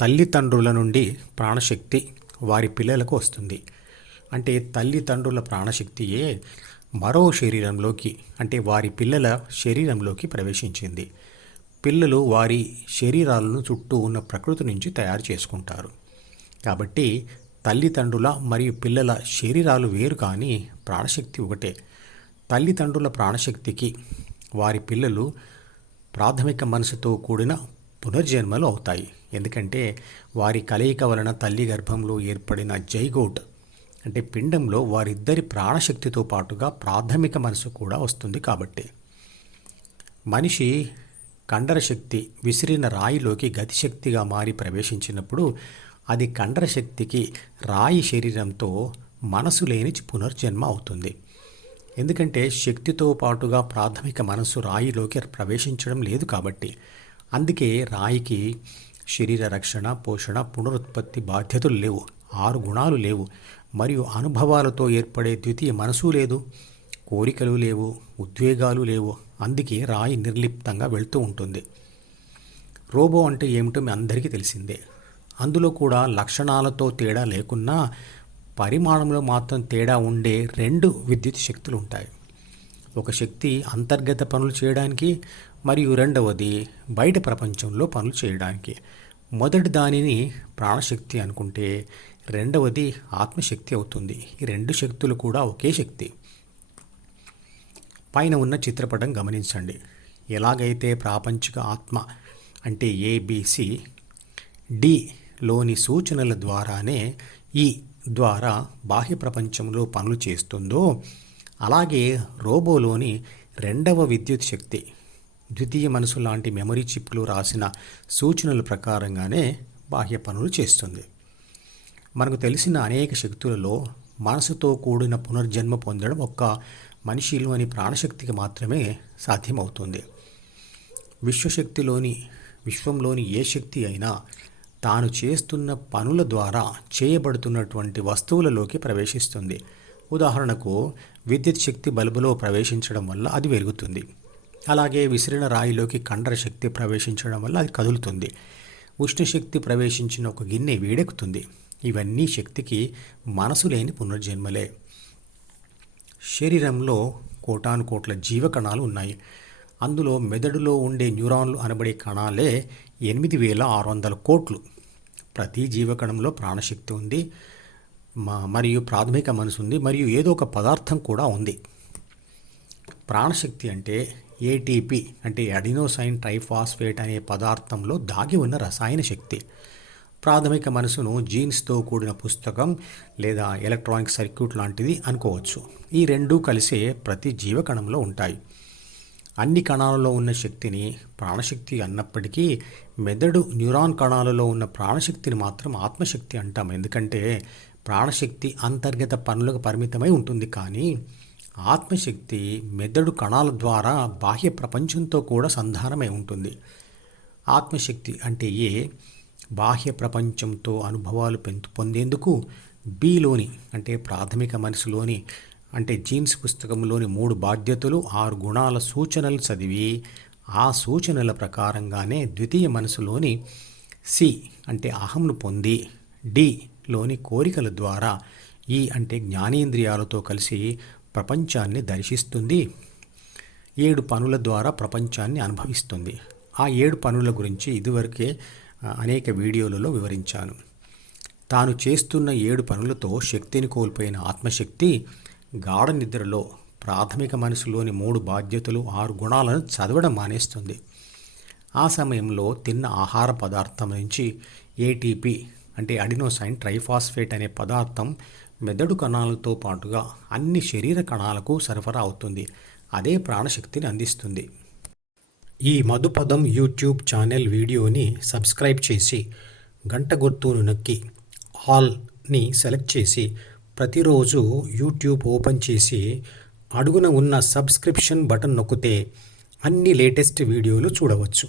తల్లిదండ్రుల నుండి ప్రాణశక్తి వారి పిల్లలకు వస్తుంది. అంటే తల్లిదండ్రుల ప్రాణశక్తియే మరో శరీరంలోకి అంటే వారి పిల్లల శరీరంలోకి ప్రవేశించింది. పిల్లలు వారి శరీరాలను చుట్టూ ఉన్న ప్రకృతి నుంచి తయారు చేసుకుంటారు. కాబట్టి తల్లిదండ్రుల మరియు పిల్లల శరీరాలు వేరు కానీ ప్రాణశక్తి ఒకటే. తల్లిదండ్రుల ప్రాణశక్తికి వారి పిల్లలు ప్రాథమిక మనసుతో కూడిన పునర్జన్మలు అవుతాయి. ఎందుకంటే వారి కలయిక వలన తల్లి గర్భంలో ఏర్పడిన జైగోట్ అంటే పిండంలో వారిద్దరి ప్రాణశక్తితో పాటుగా ప్రాథమిక మనసు కూడా వస్తుంది. కాబట్టి మనిషి కండర శక్తి విసిరిన రాయిలోకి గతిశక్తిగా మారి ప్రవేశించినప్పుడు అది కండర శక్తికి రాయి శరీరంతో మనసు లేని పునర్జన్మ అవుతుంది. ఎందుకంటే శక్తితో పాటుగా ప్రాథమిక మనసు రాయిలోకి ప్రవేశించడం లేదు కాబట్టి. అందుకే రాయికి శరీర రక్షణ, పోషణ, పునరుత్పత్తి బాధ్యతలు లేవు, 6 గుణాలు లేవు, మరియు అనుభవాలతో ఏర్పడే ద్వితీయ మనసు లేదు, కోరికలు లేవు, ఉద్వేగాలు లేవు. అందుకే రాయి నిర్లిప్తంగా వెళ్తూ ఉంటుంది. రోబో అంటే ఏమిటో మీ అందరికీ తెలిసిందే. అందులో కూడా లక్షణాలతో తేడా లేకున్నా పరిమాణంలో మాత్రం తేడా ఉండే 2 విద్యుత్ శక్తులు ఉంటాయి. ఒక శక్తి అంతర్గత పనులు చేయడానికి మరియు రెండవది బయట ప్రపంచంలో పనులు చేయడానికి. మొదటి దానిని ప్రాణశక్తి అనుకుంటే రెండవది ఆత్మశక్తి అవుతుంది. ఈ 2 శక్తులు కూడా ఒకే శక్తి. పైన ఉన్న చిత్రపటం గమనించండి. ఎలాగైతే ప్రాపంచిక ఆత్మ అంటే ఏబిసి డిలోని సూచనల ద్వారానే ఈ ద్వారా బాహ్య ప్రపంచంలో పనులు చేస్తుందో, అలాగే రోబోలోని రెండవ విద్యుత్ శక్తి ద్వితీయ మనసు లాంటి మెమరీ చిప్లు రాసిన సూచనల ప్రకారంగానే బాహ్య పనులు చేస్తుంది. మనకు తెలిసిన అనేక శక్తులలో మనసుతో కూడిన పునర్జన్మ పొందడం ఒక్క మనిషిలోని ప్రాణశక్తికి మాత్రమే సాధ్యమవుతుంది. విశ్వంలోని ఏ శక్తి అయినా తాను చేస్తున్న పనుల ద్వారా చేయబడుతున్నటువంటి వస్తువులలోకి ప్రవేశిస్తుంది. ఉదాహరణకు విద్యుత్ శక్తి బల్బులో ప్రవేశించడం వల్ల అది వెలుగుతుంది. అలాగే విసిరిన రాయిలోకి కండర శక్తి ప్రవేశించడం వల్ల అది కదులుతుంది. ఉష్ణశక్తి ప్రవేశించిన ఒక గిన్నె వేడెక్కుతుంది. ఇవన్నీ శక్తికి మనసు లేని పునర్జన్మలే. శరీరంలో కోటానుకోట్ల జీవకణాలు ఉన్నాయి. అందులో మెదడులో ఉండే న్యూరాన్లు అనబడే కణాలే 8600 కోట్లు. ప్రతి జీవకణంలో ప్రాణశక్తి ఉంది, మరియు ప్రాథమిక మనసు ఉంది, మరియు ఏదో ఒక పదార్థం కూడా ఉంది. ప్రాణశక్తి అంటే ఏటీపీ అంటే అడినోసైన్ ట్రైఫాస్ఫేట్ అనే పదార్థంలో దాగి ఉన్న రసాయన శక్తి. ప్రాథమిక మనసును జీన్స్తో కూడిన పుస్తకం లేదా ఎలక్ట్రానిక్ సర్క్యూట్ లాంటిది అనుకోవచ్చు. ఈ 2 కలిసే ప్రతి జీవకణంలో ఉంటాయి. అన్ని కణాలలో ఉన్న శక్తిని ప్రాణశక్తి అన్నప్పటికీ మెదడు న్యూరాన్ కణాలలో ఉన్న ప్రాణశక్తిని మాత్రం ఆత్మశక్తి అంటాం. ఎందుకంటే ప్రాణశక్తి అంతర్గత పనులకు పరిమితమై ఉంటుంది, కానీ ఆత్మశక్తి మెదడు కణాల ద్వారా బాహ్య ప్రపంచంతో కూడా సంధానమై ఉంటుంది. ఆత్మశక్తి అంటే బాహ్య ప్రపంచంతో అనుభవాలు పొందేందుకు బిలోని అంటే ప్రాథమిక మనసులోని అంటే జీన్స్ పుస్తకంలోని 3 బాధ్యతలు, 6 గుణాల సూచనలు చదివి ఆ సూచనల ప్రకారంగానే ద్వితీయ మనసులోని సి అంటే అహంను పొంది డిలోని కోరికల ద్వారా ఈ అంటే జ్ఞానేంద్రియాలతో కలిసి ప్రపంచాన్ని దర్శిస్తుంది. 7 పనుల ద్వారా ప్రపంచాన్ని అనుభవిస్తుంది. ఆ 7 పనుల గురించి ఇదివరకే అనేక వీడియోలలో వివరించాను. తాను చేస్తున్న 7 పనులతో శక్తిని కోల్పోయిన ఆత్మశక్తి గాఢ నిద్రలో ప్రాథమిక మనసులోని 3 బాధ్యతలు, 6 గుణాలను చదవడం మానేస్తుంది. ఆ సమయంలో తిన్న ఆహార పదార్థం నుంచి ఏటీపీ అంటే అడినోసైన్ ట్రైఫాస్ఫేట్ అనే పదార్థం మెదడు కణాలతో పాటుగా అన్ని శరీర కణాలకు సరఫరా అవుతుంది. అదే ప్రాణశక్తిని అందిస్తుంది. ఈ మధుపదం యూట్యూబ్ ఛానల్ వీడియోని సబ్స్క్రైబ్ చేసి గంట గుర్తును నొక్కి ఆల్ని సెలెక్ట్ చేసి ప్రతిరోజు యూట్యూబ్ ఓపెన్ చేసి అడుగున ఉన్న సబ్స్క్రిప్షన్ బటన్ నొక్కితే అన్ని లేటెస్ట్ వీడియోలు చూడవచ్చు.